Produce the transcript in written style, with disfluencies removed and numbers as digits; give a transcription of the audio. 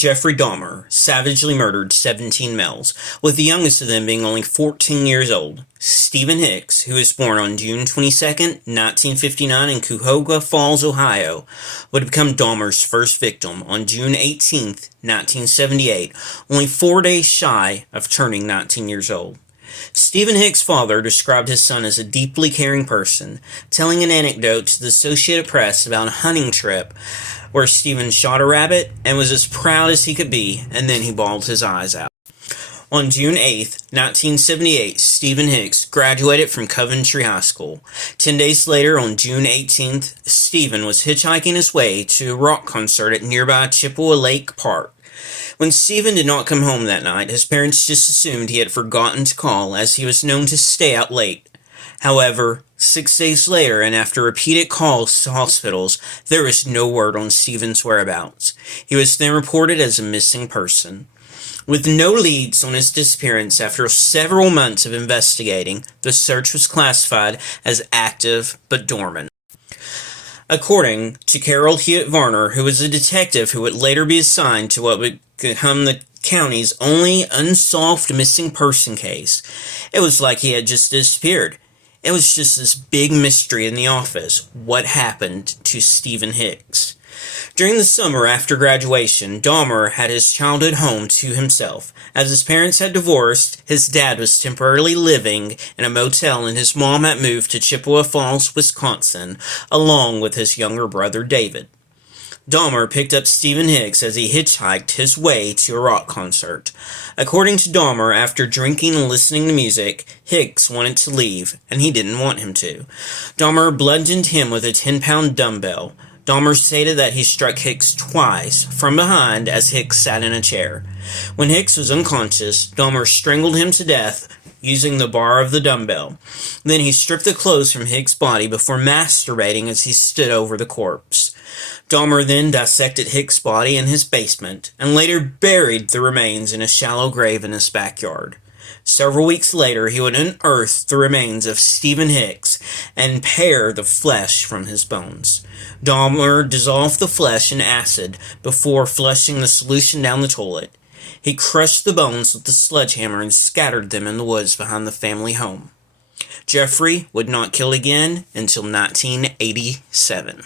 Jeffrey Dahmer savagely murdered 17 males, with the youngest of them being only 14 years old. Stephen Hicks, who was born on June 22, 1959 in Cuyahoga Falls, Ohio, would become Dahmer's first victim on June 18, 1978, only 4 days shy of turning 19 years old. Stephen Hicks' father described his son as a deeply caring person, telling an anecdote to the Associated Press about a hunting trip where Stephen shot a rabbit and was as proud as he could be, and then he bawled his eyes out. On June 8, 1978, Stephen Hicks graduated from Coventry High School. 10 days later, on June 18th, Stephen was hitchhiking his way to a rock concert at nearby Chippewa Lake Park. When Stephen did not come home that night, his parents just assumed he had forgotten to call, as he was known to stay out late. However, 6 days later, and after repeated calls to hospitals, there was no word on Stephen's whereabouts. He was then reported as a missing person. With no leads on his disappearance after several months of investigating, the search was classified as active but dormant. According to Carol Hewitt Varner, who was a detective who would later be assigned to what would become the county's only unsolved missing person case, it was like he had just disappeared. It was just this big mystery in the office. What happened to Stephen Hicks? During the summer after graduation, Dahmer had his childhood home to himself. As his parents had divorced, his dad was temporarily living in a motel and his mom had moved to Chippewa Falls, Wisconsin, along with his younger brother David. Dahmer picked up Stephen Hicks as he hitchhiked his way to a rock concert. According to Dahmer, after drinking and listening to music, Hicks wanted to leave, and he didn't want him to. Dahmer bludgeoned him with a 10-pound dumbbell. Dahmer stated that he struck Hicks twice from behind as Hicks sat in a chair. When Hicks was unconscious, Dahmer strangled him to death using the bar of the dumbbell. Then he stripped the clothes from Hicks' body before masturbating as he stood over the corpse. Dahmer then dissected Hicks' body in his basement and later buried the remains in a shallow grave in his backyard. Several weeks later, he would unearth the remains of Stephen Hicks and pare the flesh from his bones. Dahmer dissolved the flesh in acid before flushing the solution down the toilet. He crushed the bones with a sledgehammer and scattered them in the woods behind the family home. Jeffrey would not kill again until 1987.